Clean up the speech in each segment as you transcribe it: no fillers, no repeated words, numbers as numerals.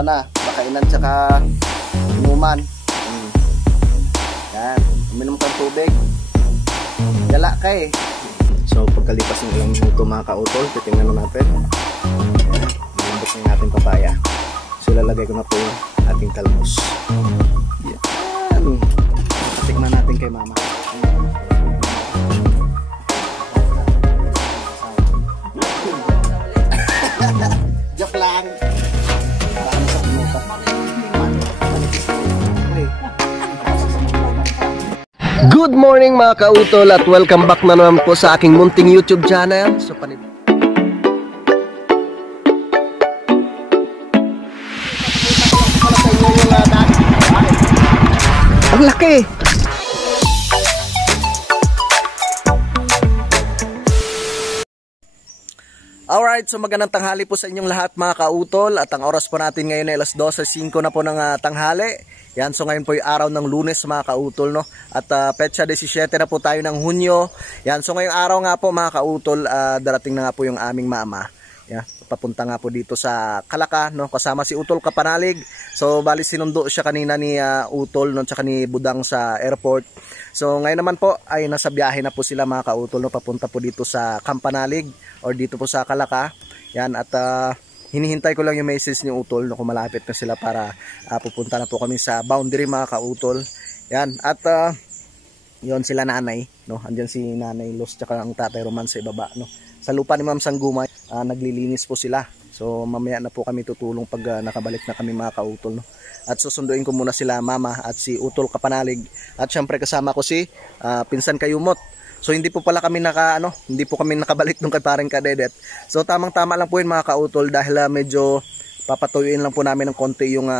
pa na. Pakainan tsaka inuman. Yan. Uminom kang tubig. Gala ka eh. So pagkalipas ng ilang minuto mga kautol, titingnan na natin. Malambot na yung ating papaya. So lalagay ko na po yung ating talbos. Yan. Tikman natin kay mama. Joke lang. Good morning mga kautol at welcome back na naman po sa aking munting YouTube channel. So ang laki. Alright, so magandang tanghali po sa inyong lahat mga kautol. At ang oras po natin ngayon ay alas 12:05 na po ng tanghali. Yan, so ngayon po yung araw ng Lunes mga kautol, no? At petsa 17 na po tayo ng Hunyo. Yan, so ngayong araw nga po mga kautol, darating na nga po yung aming mama. Yan, papunta nga po dito sa Kalaka, no? Kasama si Utol Kapanalig. So bali sinundo siya kanina ni Utol, no? Tsaka ni Budang sa airport. So ngayon naman po ay nasa biyahe na po sila mga kautol, no? Papunta po dito sa Kampanalig or dito po sa Kalaka. Yan, at hinihintay ko lang yung message ni Utol, no, kung malapit na sila para pupunta na po kami sa boundary mga kautol. Yan, at yon sila nanay, no? Andyan si Nanay Los tsaka ang Tatay Roman sa ibaba, no? Sa lupa ni Ma'am Sanggumay, naglilinis po sila. So mamaya na po kami tutulong pag nakabalik na kami mga kautol, no? At susunduin ko muna sila mama at si Utol Kapanalig. At syempre kasama ko si Pinsan Kayumot. So hindi po pala kami hindi po kami nakabalik nung kay Pareng Kadedet. So tamang-tama lang po yun mga kautol dahil medyo papatuyuin lang po namin ng konti yung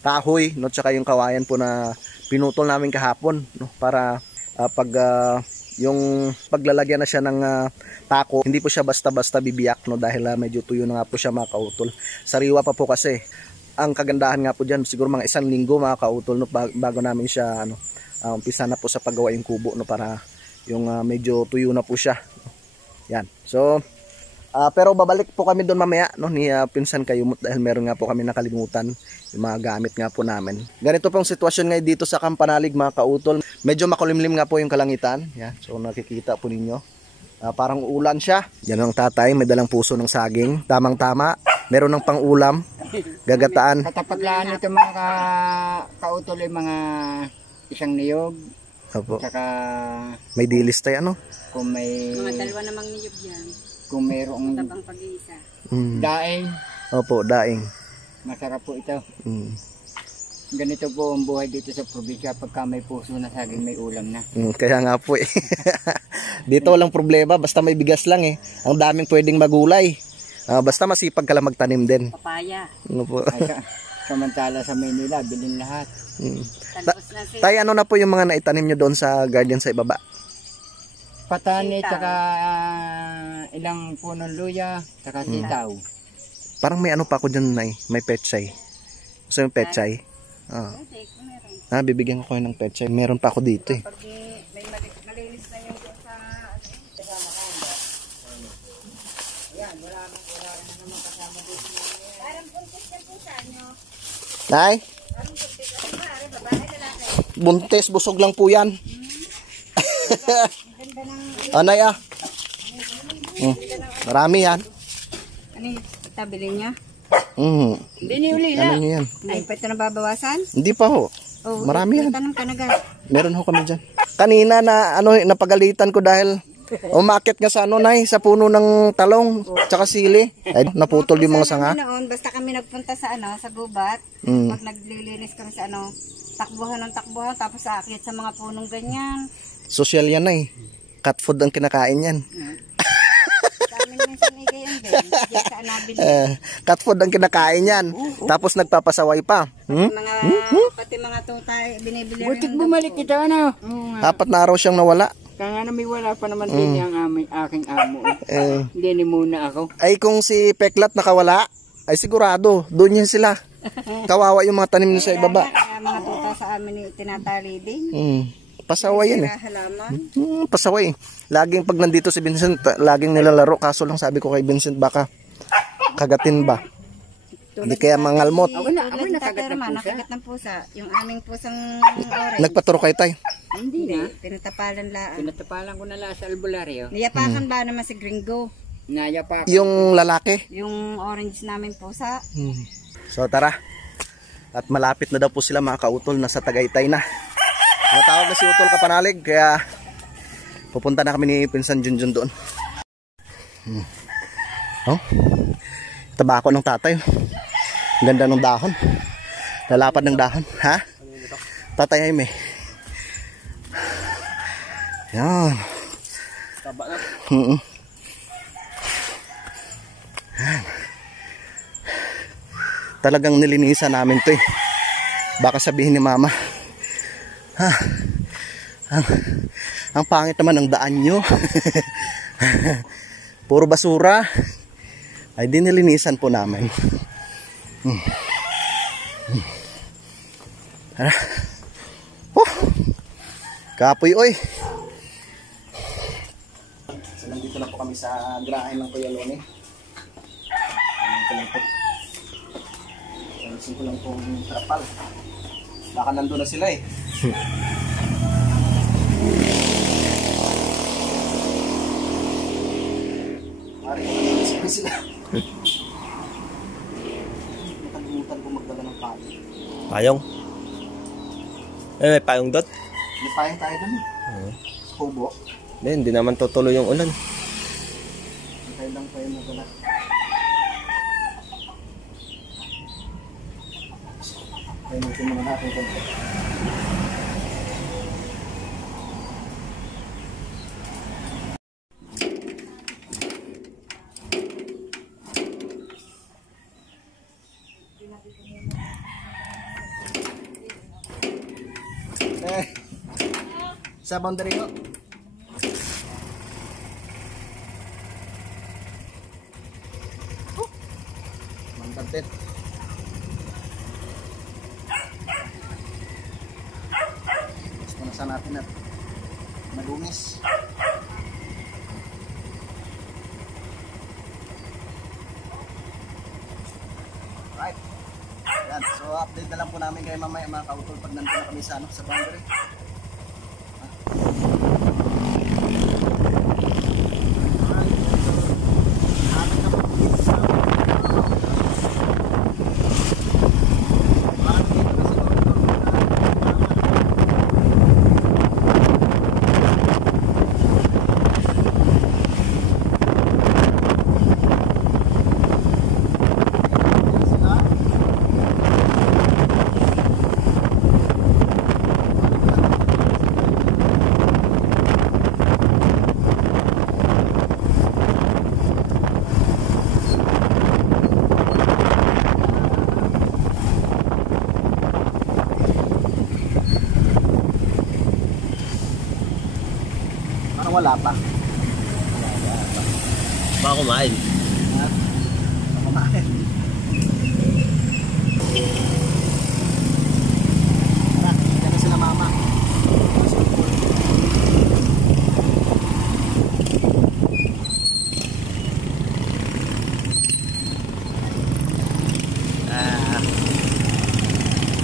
kahoy, no, tsaka yung kawayan po na pinutol namin kahapon, no, para pag yung paglalagyan na siya ng tako, hindi po siya basta-basta bibiyak, no, dahil medyo tuyo na nga po siya mga kautol. Sariwa pa po kasi. Ang kagandahan nga po dyan, siguro mga 1 linggo mga kautol, no, bago namin siya umpisa na po sa paggawa yung kubo, no, para yung medyo tuyo na po siya. Yan. So pero babalik po kami doon mamaya, no, ni Pinsan Kayumot dahil meron nga po kami nakalimutan yung mga gamit nga po namin. Ganito pong sitwasyon ngayon dito sa Kampanalig mga kautol. Medyo makulimlim nga po yung kalangitan. Yan. So nakikita po ninyo. Parang ulan siya. Yan ang tatay, may dalang puso ng saging. Tamang-tama. Meron ng pang-ulam. Gagataan. Katapat lang ito mga kautol yung mga isang niyog. Opo. Saka may dilis tayo, ano? Kung may mga dalawa namang niyog yan. Kung mayroong tabang pag-iisa. daing. Opo, daing. Masarap po ito. Ganito po ang buhay dito sa probinsya. Pagka may puso na saging, may ulam na. Kaya nga po eh. Dito walang problema, basta may bigas lang eh. Ang daming pwedeng magulay. Basta masipag ka lang magtanim din. Papaya. Ano po? Samantala sa Maynila, bilhin lahat. Tay, ano na po yung mga naitanim nyo doon sa garden sa ibaba? Patani, tsaka ilang punong luya, tsaka sitaw. Parang may ano pa ako dyan, Nay. May pechay. Gusto yung pechay? Bibigyan ko kayo ng pechay. Meron pa ako dito eh. Pag may malinis na yung sa ayan, wala na naman kasama dito. Parang buntis na po sa inyo. Nay? Parang buntis na po, babae na natin. Buntis, busog lang po yan. Nay marami yan. Ano yung tabili niya? Biniuli na. Ano nyo yan? Ay, pa ito nababawasan? Hindi pa ho. Oh, marami yan. Tanong ka na guys. Meron ho kami dyan. Kanina na napagalitan ko dahil umakit nga sa Nay, sa puno ng talong, tsaka sili. Ay, naputol yung mga sanga. Noon, basta kami nagpunta sa sa gubat, pag naglilinis kami sa takbuhan ng takbuhan, tapos aakyat sa mga punong ganyan. Social yan eh. Cat food ang kinakain yan. Cat food ang kinakain yan. Tapos nagpapasaway pa. Pati mga tutay binibili. Butik bumalik ito, ano? 4 na araw siyang nawala. Kaya nga may wala pa naman din yung aking amo. Hindi ni muna ako. Ay kung si Peklat nakawala, ay sigurado, doon yan sila. Kawawa yung mga tanim nyo sa ibaba. Kaya mga tuta sa amin tinatali din. Pasaway yan eh. Pasaway. Laging pag nandito si Vincent, laging nilalaro. Kaso lang sabi ko kay Vincent, baka kagatin ba? Tulad Hindi kaya mangalmot. Ako na, Tulad ng nakagat ng taterma, pusa. nakagat ng pusa. Yung aming pusang orange. Nagpaturo kayo tay. Hindi na. Tinatapalan laan. Pinatapalan ko na lang sa albularyo. Niyapakan ba naman si Gringo? Naya pa ako. Yung lalaki. Yung orange namin pusa. So tara. At malapit na daw po sila mga kautol. Nasa Tagaytay na. Matawag na si Utol Kapanalig. Kaya pupunta na kami ni Pinsan Junjun doon. Oh, tabako ng tatay. Ganda ng dahon. Lalapad ng dahon. Ha? Tatay Jaime. Yan. Taba na. Talagang nilinisan namin to eh. Baka sabihin ni mama, ha, ang pangit naman ng daan nyo. Puro basura. Ay di nilinisan po namin. Kapoy oy. So nandito na po kami sa grahe ng Kuya Lone. Nandito lang po. Alisin ko lang pong trapal. Baka nandun na sila eh. Mari ko na sila. Nakalimutan ko magdala ng payo. Payong. May payong dot. May payo tayo dun eh. Sa kubo. Hindi naman tutuloy yung ulan. Tayo lang payo magdala. Painutin muna natin ito. Sa boundary ko. Mantap din. Punasan natin at malunis. Right. Yan. So update na lang po namin kayo mamaya mga kautol pag nandun na kami sa boundary. Wala pa. Baka kumain. Kumain. Tara, dyan na sila mama.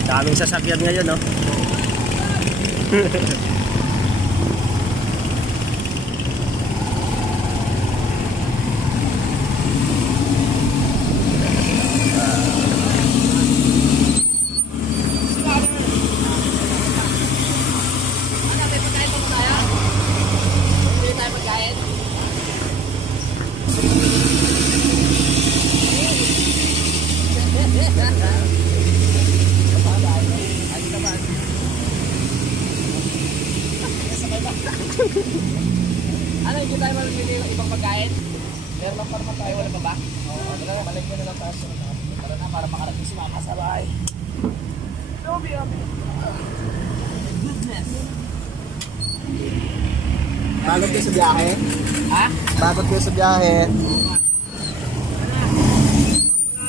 Daming sasakyan ngayon, no? Ano, hindi tayo mamimili ng ibang pagkain? Meron lang pa naman tayo, wala pa ba? Oo, wala na, balik mo na lang tayo. Para na, para makarating si mama sa bahay. Bagod kayo sa biyahe? Ha? Bagod kayo sa biyahe?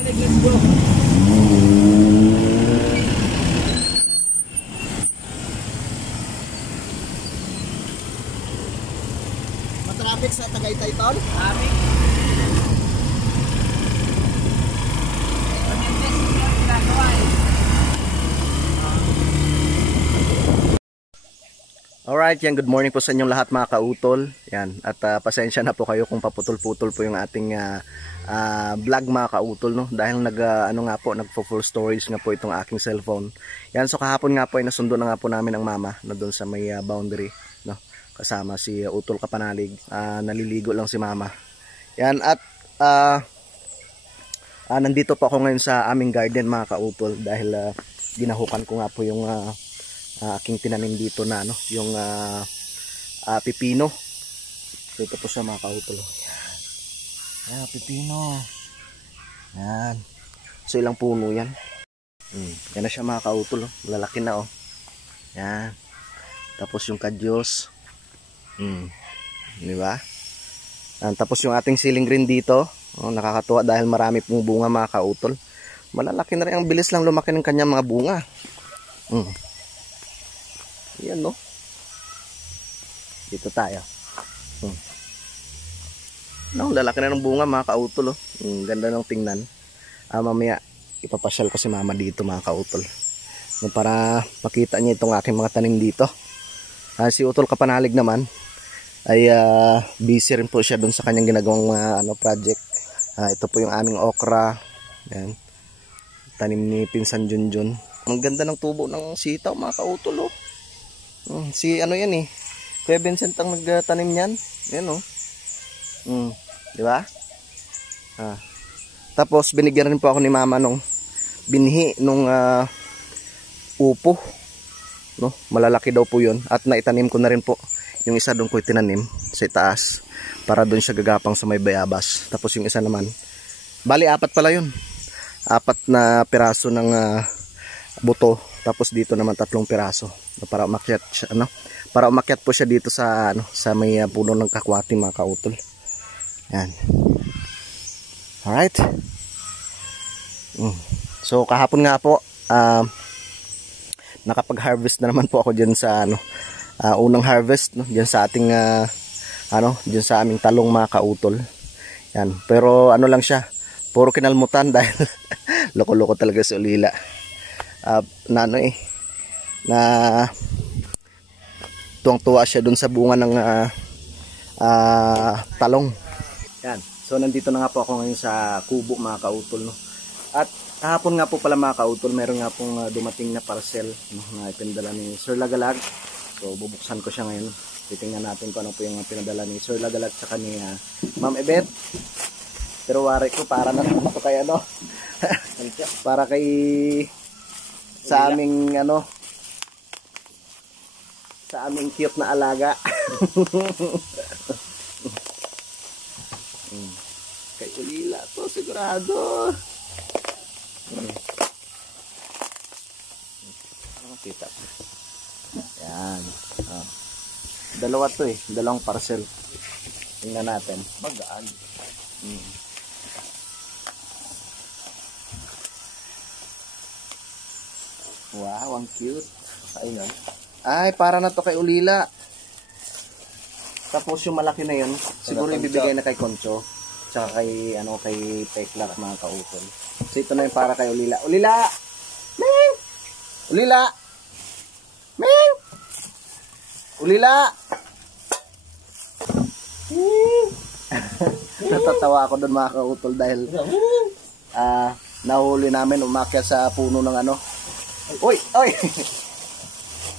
Let's go! Matraffic sa Tagaytay Tol? Kami. Alright, yan, good morning po sa inyong lahat mga kautol. Yan, at pasensya na po kayo kung paputol-putol po yung ating vlog mga kautol, no? Dahil nagpo-full storage nga po itong aking cellphone. Yan, so kahapon nga po ay nasundo na nga po namin ang mama na doon sa may boundary, no? Kasama si Utol Kapanalig. Naliligo lang si mama. Yan, at nandito po ako ngayon sa aming garden mga kautol dahil ginahukan ko nga po yung aking tinanim dito na yung pipino. So ito po siya mga kautol. Yan, pipino. Yan. So ilang puno yan. Yan na siya mga kautol. Lalaki na Yan. Tapos yung kadyos. Di ba? Tapos yung ating ceiling green dito. Nakakatuwa dahil marami pong bunga mga kautol. Malalaki na rin. Ang bilis lang lumaki ng kanyang mga bunga. Yan no. Dito tayo. Lalaki na ng bunga mga kautol. Ganda ng tingnan. Mamaya ipapasyal ko si mama dito mga kautol. Para makita niya itong aking mga tanim dito. Si Utol Kapanalig naman ay busy rin po siya doon sa kanyang ginagawang project. Ito po yung aming okra. Yan. Tanim ni Pinsan Junjun. Ang ganda ng tubo ng sitaw mga kautol. Si yan Kuya Vincent ang nagtanim niyan. Yan di ba? Tapos binigyan rin po ako ni mama nung binhi nung upo, no? Malalaki daw po 'yon at naitanim ko na rin po. Yung isa doon ko itinanim sa itaas para doon siya gagapang sa may bayabas. Tapos yung isa naman, bali 4 pala 'yun. 4 na piraso ng buto. Tapos dito naman 3 piraso para umakyat siya, para umakyat po siya dito sa sa may puno ng kakwati mga kautol. Yan. Alright. So kahapon nga po nakapag-harvest na naman po ako diyan sa unang harvest diyan sa ating diyan sa aming talong mga kautol. Yan. Pero lang siya, puro kinalmutan dahil loko-loko talaga si Ulila. Na tuwang-tuwa siya dun sa bunga ng talong. Yan. So nandito na nga po ako ngayon sa kubo mga kautol, no. At kahapon nga po pala mga kautol, meron nga pong dumating na parcel, na ipinadala ni Sir Lagalag. So bubuksan ko siya ngayon. Titingnan natin kung ano po yung pinadala ni Sir Lagalag sa ni Ma'am Ebet. Pero wari ko para na ito kay para kay sa aming sa aming cute na alaga. Kay Ulila to sigurado. Kita. Yan. Dalawa to dalawang parcel. Tingnan natin. Magaan. Wow, ang cute. Ayun. Ay, para na to kay Ulila. Tapos yung malaki na yun, siguro ibibigay na kay Concho. Tsaka kay, kay Tekla mga kautol. So ito na yung para kay Ulila. Ulila! Ming! Ulila! Ming! Ulila! Natatawa ako doon mga kautol dahil nahuli namin umakyat sa puno ng Uy!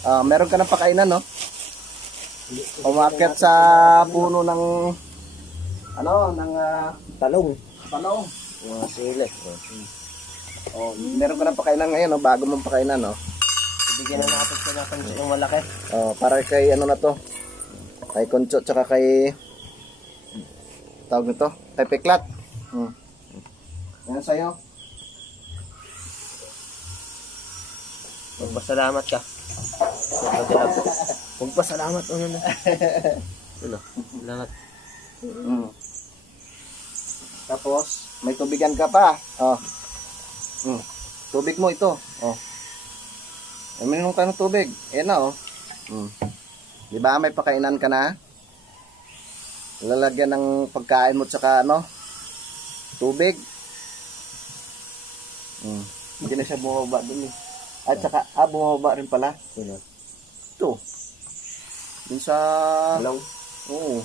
Meron ka ng pakainan, no? Umakyat sa puno ng talong. Talong. Sili. Meron ka ng pakainan ngayon, no? Bago mong pakainan, no? Ibigyan na natin sa natin yung malaki. Para kay na to? Kay Concho, tsaka kay tawag nito? Kay Peklat. Yan sa'yo. Magpasalamat ka. Magpasalamat. Salamat. Tapos, may tubigan ka pa. Tubig mo ito. Uminom ka ng tubig. Ayan na, Diba, may pakainan ka na? Lalagyan ng pagkain mo tsaka tubig. Hindi na siya bumaba dun At saka, bumaba rin pala. Ito. Dun sa... Hello? Oo.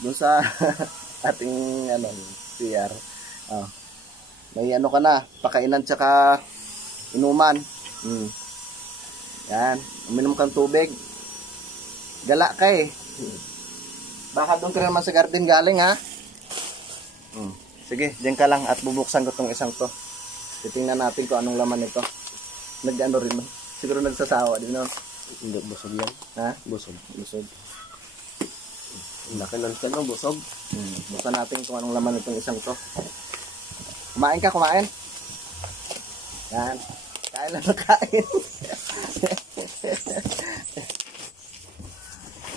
Dun sa ating ano, CR. May ano ka na, pakainan tsaka inuman. Yan, uminom kang tubig. Gala ka eh. Baka doon ka naman sa garden galing ha. Sige, diyan ka lang at bubuksan ko tong isang to. Titingnan natin kung anong laman nito. Nag-ano rin, no? Siguro nagsasawa din, no? Hindi, busog yan. Ha? Busog. Laki lang siya, no? Busog. Buksan natin kung anong laman itong isang to. Kumain ka, kumain. Yan. Kain lang na kain.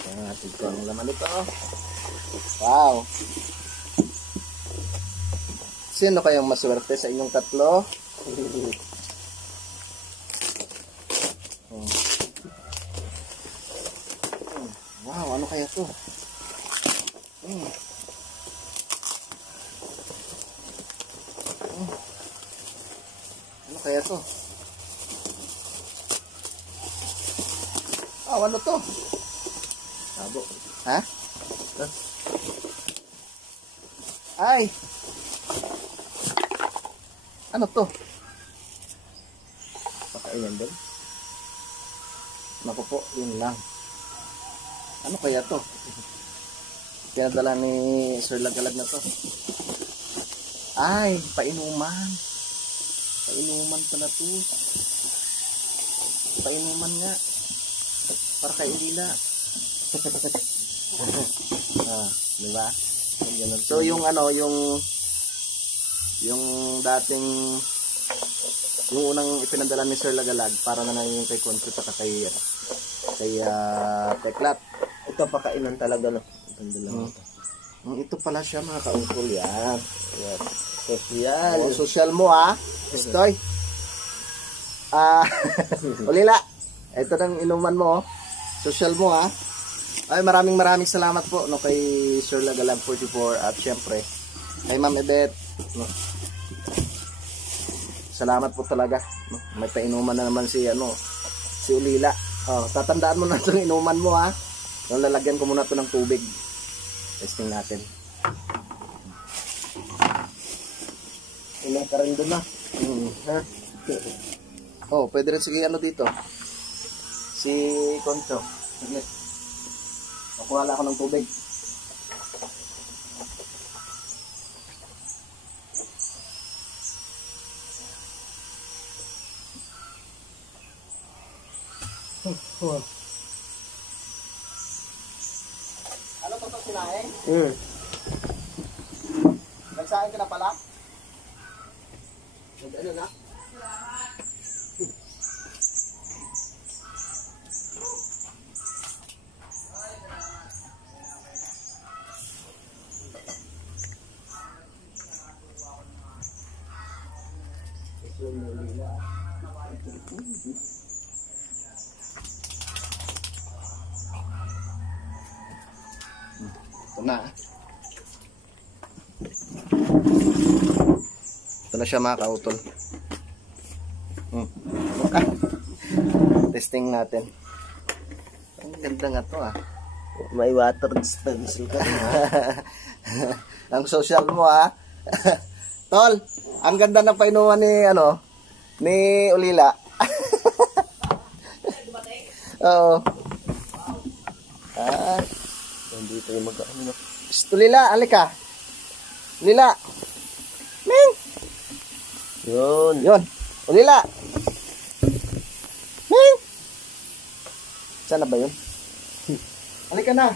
Yan natin kung anong laman ito. Wow. Sino kayong maswerte sa inyong tatlo? Wow, ano kaya to? Ano kaya to? Ano to? Sabo. Ha? Ay! Ano to? Pakain din. Naku po, yun lang. Ano kaya to? Pinadala ni Sir Lagalag na to. Ay, painuman. Painuman pala to. Painuman nga. Para kay Ulila. Diba? So yung ano, yung dating yung unang ipinadala ni Sir Lagalag para na yung kay Concho at kay Teklat. Ito pakainan talaga, no? Ito pala siya mga kaungkol yan. Social. Social mo ha. Estoy. Ulila. Ito nang inuman mo. Social mo ha. Ay maraming salamat po no kay Sir Lagalag 44 at syempre kay Ma'am Ebet. No. Salamat po talaga. No. May painuman na naman si Ulila. Tatandaan mo na 'tong inuman mo ha. So, lalagyan ko muna ito ng tubig. Testing natin. Ilang ka rin doon na. Pwede rin sige dito. Si Concho. Saglit. Makuha lang ako ng tubig. Ano to sinaing? Nagsaing ka na pala? Ano na? Ito na. Ito na siya mga kautol. Testing natin. Ang ganda nga to ah. May water dispenser ka. Ang social mo ah. Tol, ang ganda ng painuman ni Ulila. Oo. Nandito yung mag-ano. Ulila, alika. Ulila. Ming. Yun. Ulila. Ming. Saan na ba yun? Alika na.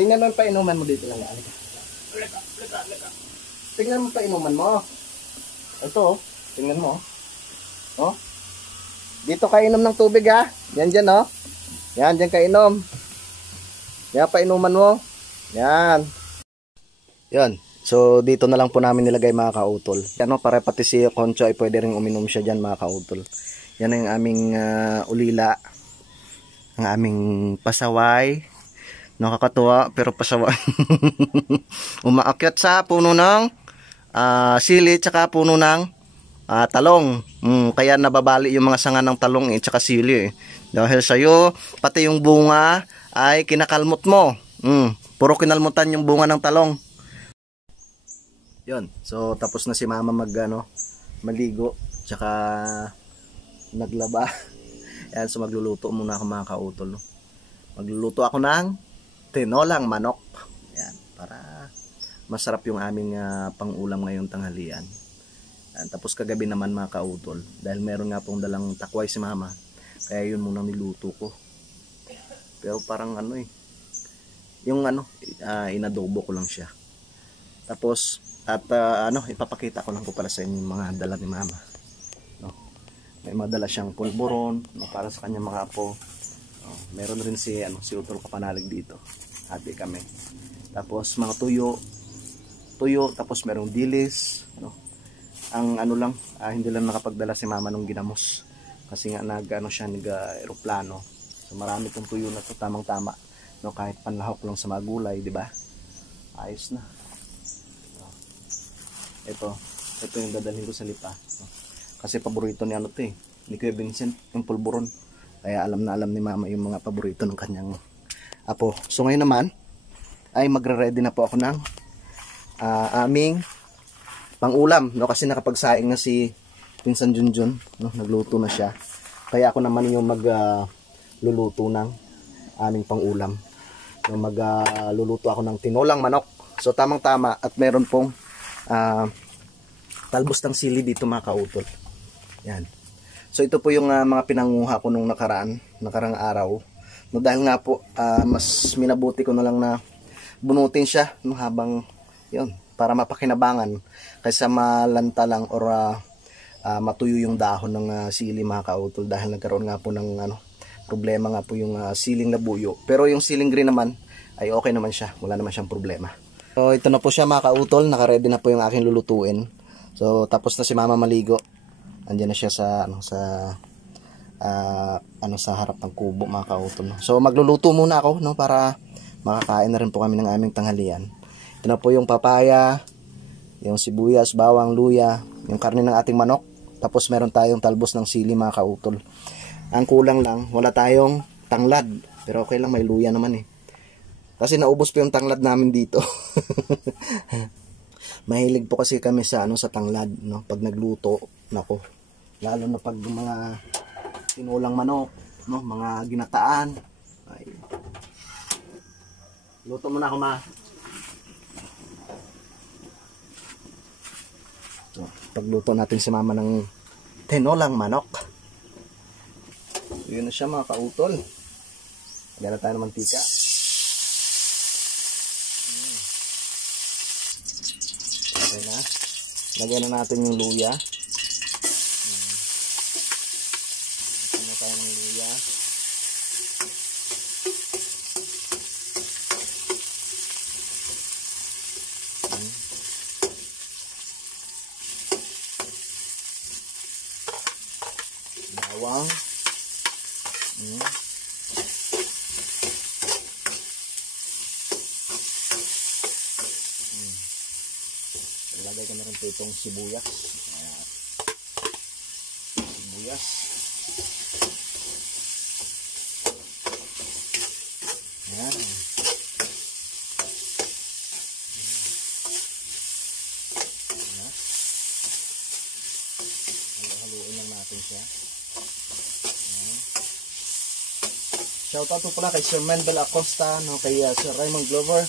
Tingnan mo yung painuman mo dito lang. Alika. Tingnan mo painuman mo. Ito, tingnan mo. Oh. Dito ka inom ng tubig ha. Yan dyan oh. Yan, dyan ka inom. Yan painuman mo. Yan. Yan. So, dito na lang po namin nilagay mga kautol. Yan para pati si Concho ay pwede rin uminom siya dyan mga kautol. Yan ang aming ulila. Ang aming pasaway. Nakakatuwa pero pasaway. Umaakyat sa puno ng sili tsaka puno ng talong. Kaya nababali yung mga sanga ng talong tsaka sili Dahil sa'yo, pati yung bunga ay kinakalmot mo. Puro kinalmutan yung bunga ng talong. Yun. So, tapos na si mama maligo. Tsaka naglaba. Yan, so magluluto muna ako mga kautol. Magluluto ako ng tinolang manok. Yan, para masarap yung aming pang-ulam ngayong tanghalian. Yan, tapos kagabi naman mga kautol, dahil meron nga pong dalang takway si mama, kaya yun muna niluto ko. Pero parang inadobo ko lang siya. Tapos ipapakita ko lang po pala sa inyo yung mga dala ni mama. May madala siyang pulburon para sa kanya mga apo. Meron rin si Utol Kapanalig dito. Hati kami. Tapos mga tuyo, tapos merong dilis. Ang hindi lang nakapagdala si mama nung ginamos. Kasi nga nag-aeroplano. So marami tong tuyo na to, tamang-tama. Kahit panlahok lang sa mga gulay, di ba? Ayos na. Ito yung dadalhin ko sa lipa. Kasi paborito ni ni Kuya Vincent, yung pulburon. Kaya alam na alam ni mama yung mga paborito ng kanyang apo. So ngayon naman, ay magre-ready na po ako ng aming pang-ulam. Kasi nakapagsaing na si Pinsan Junjun. Nagluto na siya. Kaya ako naman yung magluluto ng aming pang-ulam. Magluluto ako ng tinolang manok. So tamang-tama at meron pong talbos ng sili dito mga kautol. Yan. So ito po yung mga pinanguha ko nung nakarang araw. Dahil nga po mas minabuti ko na lang na bunutin siya habang yun, para mapakinabangan kaysa malanta lang or matuyo yung dahon ng sili mga kautol, dahil nagkaroon nga po ng problema nga po yung siling labuyo. Pero yung siling green naman ay okay naman siya, wala naman siyang problema. So ito na po siya mga kautol, naka-ready na po yung aking lulutuin. So tapos na si mama maligo. Andiyan na siya sa sa harap ng kubo mga kautol. So magluluto muna ako para makakain na rin po kami ng aming tanghalian. Ito na po yung papaya, yung sibuyas, bawang, luya, yung karne ng ating manok. Tapos meron tayong talbos ng sili mga kautol. Ang kulang lang, wala tayong tanglad. Pero okay lang, may luya naman Kasi naubos po yung tanglad namin dito. Mahilig po kasi kami sa tanglad, pag nagluto, nako. Lalo na pag mga tinulang manok, mga ginataan. Ay. Luto muna ako, ma. So, pagluto natin si mama ng tinolang manok. Yun na siya mga kautol. Lagyan na tayo ng mantika. Okay na. Lagyan na natin yung luya. Lagyan na tayo ng luya. Bawang. Ilagay ko na rin po itong sibuyas. Sibuyas. Ayan. Haluin lang natin siya. Shoutout po pala kay Sir Mendel Acosta, kay Sir Raymond Glover.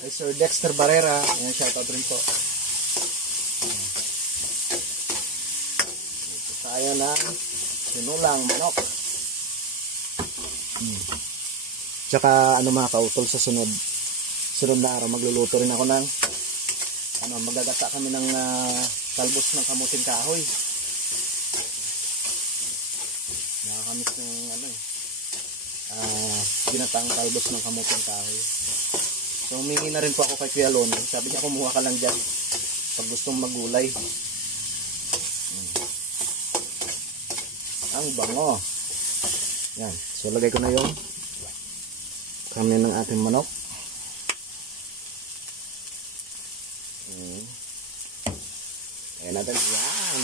Kay Sir Dexter Barrera, ayan, shoutout rin po. Ito tayo ng tinulang manok. Tsaka mga kautol, sa sunod na araw magluluto rin ako ng magagata kami ng talbos ng kamuting kahoy. Nakakamiss ng ginataang talbos ng kamuting kahoy. So humingi na rin po ako kay Kuya Lon. Sabi niya kumuha ka lang dyan pag gustong magulay. Ang bango. Yan. So lagay ko na yung karne ng ating manok. Ayan natin. Yan.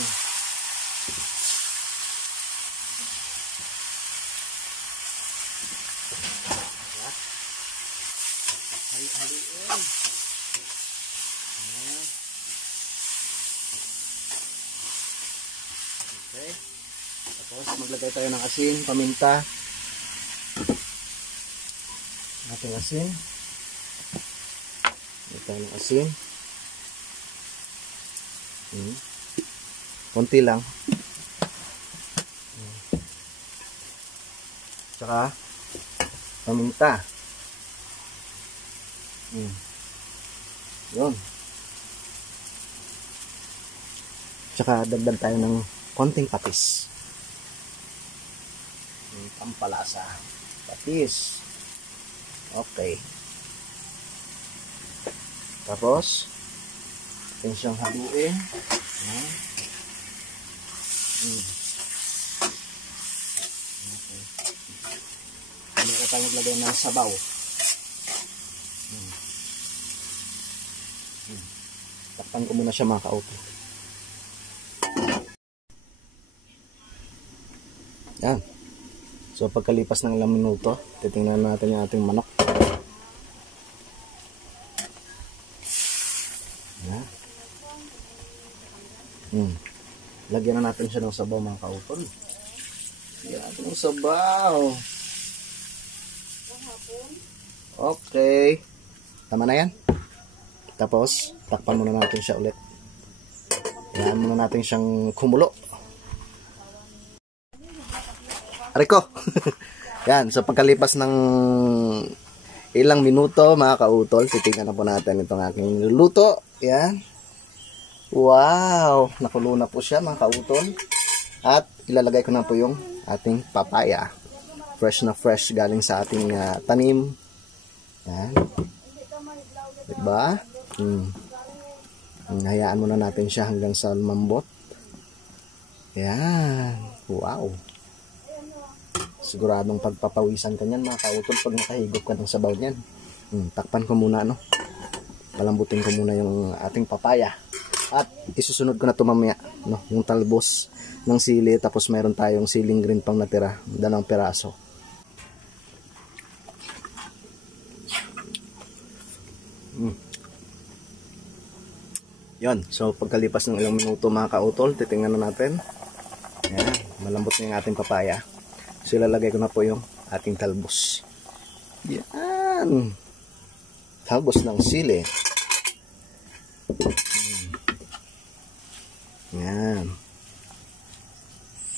Hali-haliin. Ayan. Okay. Tapos maglagay tayo ng asin, paminta. Ating asin. Lagay tayo ng asin. Konti lang. Tsaka paminta. Yun. Tsaka dagdag tayo ng konting patis. Pampalasa. Patis. Okay. Tapos atin siyang haluin. Okay. Hindi ka tayo maglagay ng sabaw. Takpan ko muna siya mga ka-auto. Yan. So pagkalipas ng ilang minuto, titingnan natin yung ating manok. Yan. Lagyan na natin siya ng sabaw mga ka-auto. Lagyan natin ng sabaw. Okay. Tama na yan. Tapos, takpan muna natin siya ulit. Yan muna natin siyang kumulo. Ariko. Yan, so pagkalipas ng ilang minuto mga kautol, titingnan na po natin itong aking niluluto. Yan. Wow! Nakulo na po siya mga kautol. At ilalagay ko na po yung ating papaya. Fresh na fresh galing sa ating tanim. Yan. Diba? Hayaan muna natin siya hanggang sa lumambot. Yan. Wow. Siguradong pagpapawisan ka niyan mga kautol pag nakahigop ka ng sabaw niyan. Takpan ko muna palambutin ko muna yung ating papaya. At isusunod ko na ito mamaya, yung talbos ng sili, tapos mayroon tayong siling green pang natira, 2 piraso. Yon, so pagkalipas ng ilang minuto mga kautol, titingnan na natin. Ayan, malambot na yung ating papaya. So ilalagay ko na po yung ating talbos. Yan. Talbos ng sili. Yan.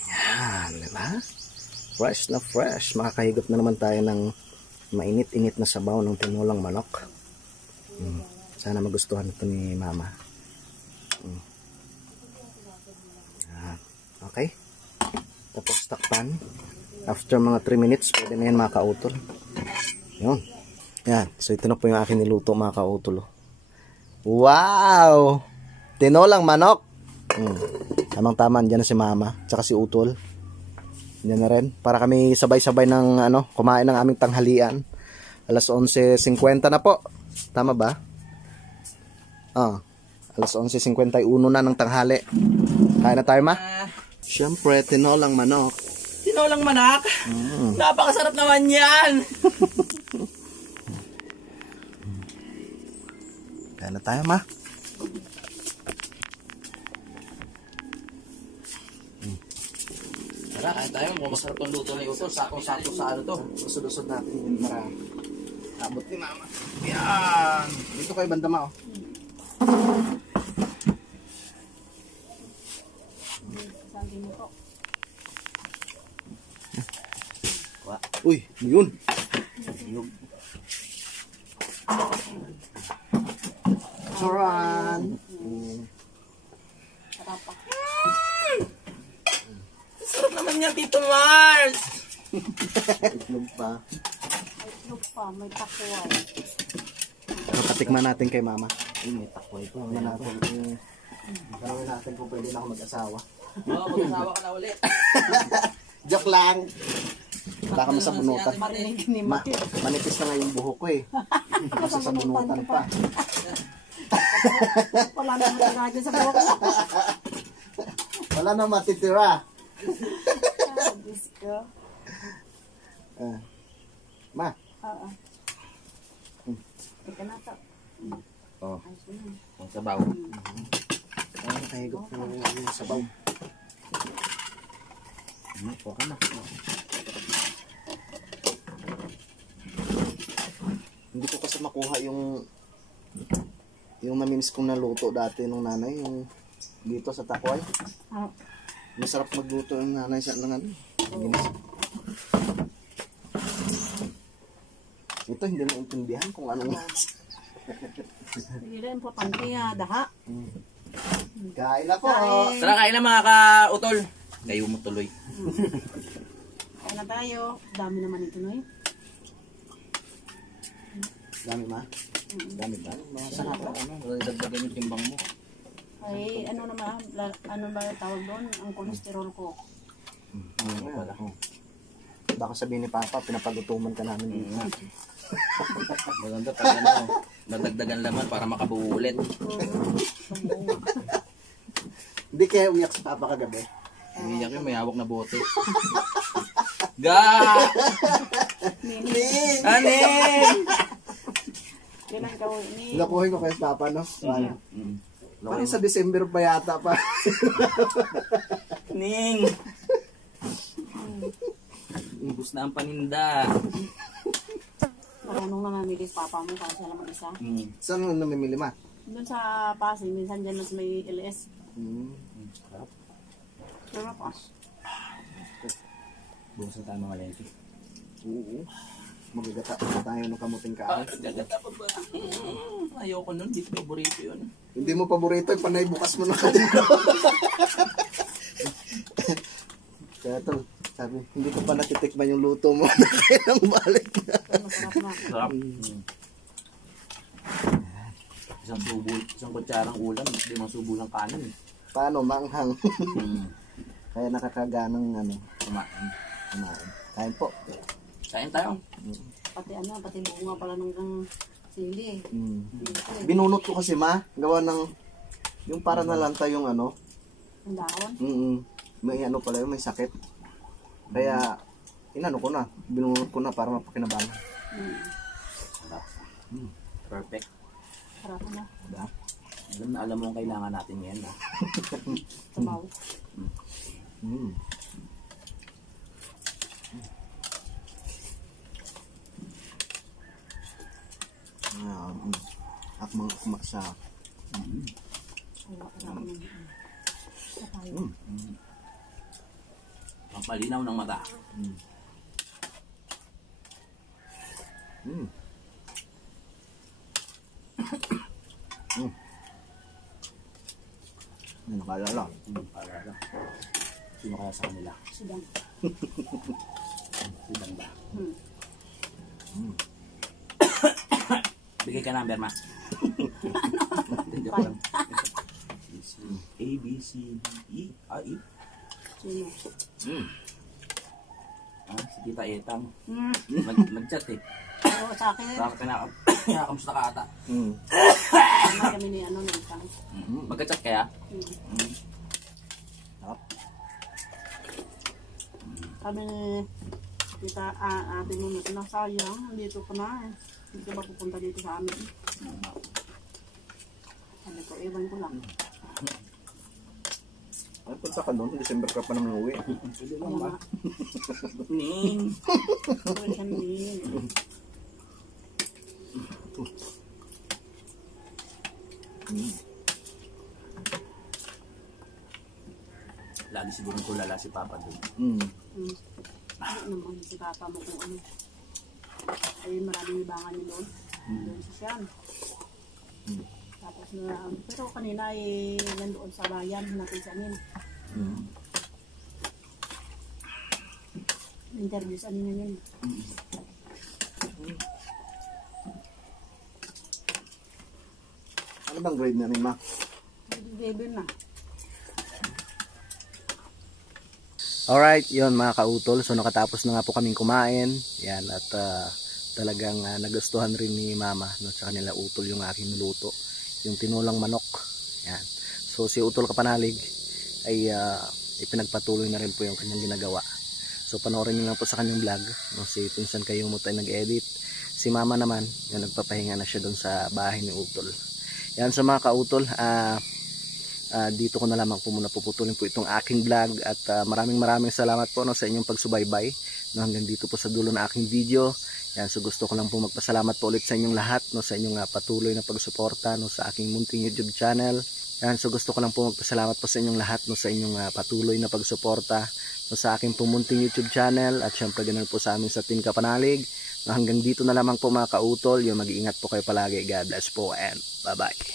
Yan, diba? Fresh na fresh. Makakahigop na naman tayo ng mainit-init na sabaw ng tinolang manok. Sana magustuhan ito ni Mama. Okay. Tapos takpan. After mga 3 minutes, pwede na yan mga kautol. Yun. Yan. So ito na po yung aking niluto mga kautol. Wow! Tinolang manok. Tamang-tama, dyan na si Mama. Tsaka si Utol. Dyan na rin. Para kami sabay-sabay ng kumain ng aming tanghalian. Alas 11:50 na po. Tama ba? Alas 11:51 na ng tanghali. Kain na tayo, Ma? Siyempre, tinolang manok. Tinolang manok? Napakasarap naman yan! Kain na tayo, Ma? Tara, kain tayo. Mukhang masarap ang luto na ito. Sakto-sakto sa ano to. Susod-usod natin yung marami. Abot ni Mama. Yan! Dito kayo banda, Ma, Uy, yun. Saran. Sarap naman yan, Tito Mars! Itlog pa. Itlog pa, may takway. Patikman natin kay Mama. Ay, may takway pa. Gawin natin kung pwede na ako mag-asawa. Oo, mag-asawa ka na ulit. Joke lang. Wala kami sa bunutan. Manipis na nga yung buhok ko eh. Kasi sa bunutan pa. Wala naman na sa buhok. Wala nang matitira. Diyos ko. Ma. Oo. Ito na to. Oh. Ayos na. Ang sabaw. Nakahigop na yung sabaw. Okay na. Hindi ko kasi makuha yung namimiss kong naluto dati nung nanay, yung dito sa Takway. Oh. Masarap magluto yung nanay sa ng ano. Ito hindi naintindihan kung anong Hindi rin po pantiya, daha. kain na po. Tara, kain na mga ka-utol. Kayo mo tuloy. Kaya na tayo. Dami naman ito na Dami ma. Dami ba? Masarap ano. Dagdagan yung timbang mo. Ay, ano naman, ano ba tawag doon? Ang kolesterol ko. Wala. Baka sabihin ni Papa, pinapagutuman ka namin dito. Maganda pag ano, nadagdagan laman para makabuo ulit. Hindi kaya umiyak si Papa kagabi. Umiyak yun, may hawak na bote. Ga! Aning! Yan ang gawin ni... Lakuhin ko kay Papa, no? Parang sa December pa yata pa. Ning! Ubus na ang paninda. Marunong na mamilis papa mo kasi alam mag-isa. Saan mo namimili ma? Doon sa Pasig, minsan dyan mas may LS. Pero pa. Bukas na tayo mga lente. Oo. Magagata pa tayo ng kamuting kain. Gagata pa ba? Ayoko nun, di ko paborito yun. Hindi mo paborito, yung panay bukas mo na kanino. Kaya tol, sabi, hindi ko pa natitikman yung luto mo. Kaya nang balik na. Masarap na. Sarap. Isang kutsarang ulam, limang subo ng kanin. Paano, manghang. Kaya nakakaganang ano, Kumain. kumain. Kain po. Kain tayo. Pati bunga pala ng sili. Binunot ko kasi ma, gawa ng, yung para nalanta yung ano, Ang dahon. may ano pala yun, may sakit. Kaya, inano ko na, binunot ko na para mapakinabangan. Perfect. Sarap na. Diba? Alam mo ang kailangan natin ngayon. Ha? Sabaw. Akmang sa Ang palinaw ng mata. Nakalala. Paalala. Sino kaya sa kanila? Sidang. Silang ba? Bigay ka number, ma. Joke lang. A, B, C, D, E. E. Sino? Si Tita Etang. Mag-chat eh. Oo, sa akin. Baka kinakamusta ka ata. Tama kami ni ano, nilitang. Mag-chat kaya? Sabi ni kita ate mo na sayang, dito ko na eh. Hindi ka ba pupunta dito sa amin? Sabi ko, ewan ko lang. Ay, punta ka doon. December ka pa naman uwi. Pwede lang ba? Ning! Ewan siya ni... Lagi siguro kulala si Papa doon. Ano naman si papa mo kung ano. Ay, maraming ibangan niyo doon. Doon si Sian. Tapos na, pero kanina ay nandoon sa bayan, natin sa amin. Interview sa amin na yun. Ano bang grade na ni Ma? Baby na. Alright, yun mga kautol. So nakatapos na nga po kaming kumain. Yan, at talagang nagustuhan rin ni Mama, no, sa kanila utol yung aking niluto. Yung tinulang manok. Yan. So si Utol Kapanalig, ay ipinagpatuloy na rin po yung kanyang ginagawa. So panoorin niyo lang po sa kanyang vlog, no? Si Pinsan Kayumot ay nag-edit, si Mama naman yung nagpapahinga na siya doon sa bahay ni Utol. Yan, sa mga kautol, dito ko na lamang po muna puputulin po itong aking vlog at maraming salamat po, no, sa inyong pagsubaybay, no, hanggang dito po sa dulo ng aking video. Yan, so gusto ko lang po magpasalamat po ulit sa inyong lahat, no, sa inyong patuloy na pagsuporta, no, sa aking munting YouTube channel. Yan, so gusto ko lang po magpasalamat po sa inyong lahat, no, sa inyong patuloy na pagsuporta, no, sa aking pumunting YouTube channel, at syempre ganoon po sa amin sa Team Kapanalig. No, hanggang dito na lamang po mga kautol, yung mag-iingat po kayo palagi. God bless po and bye bye.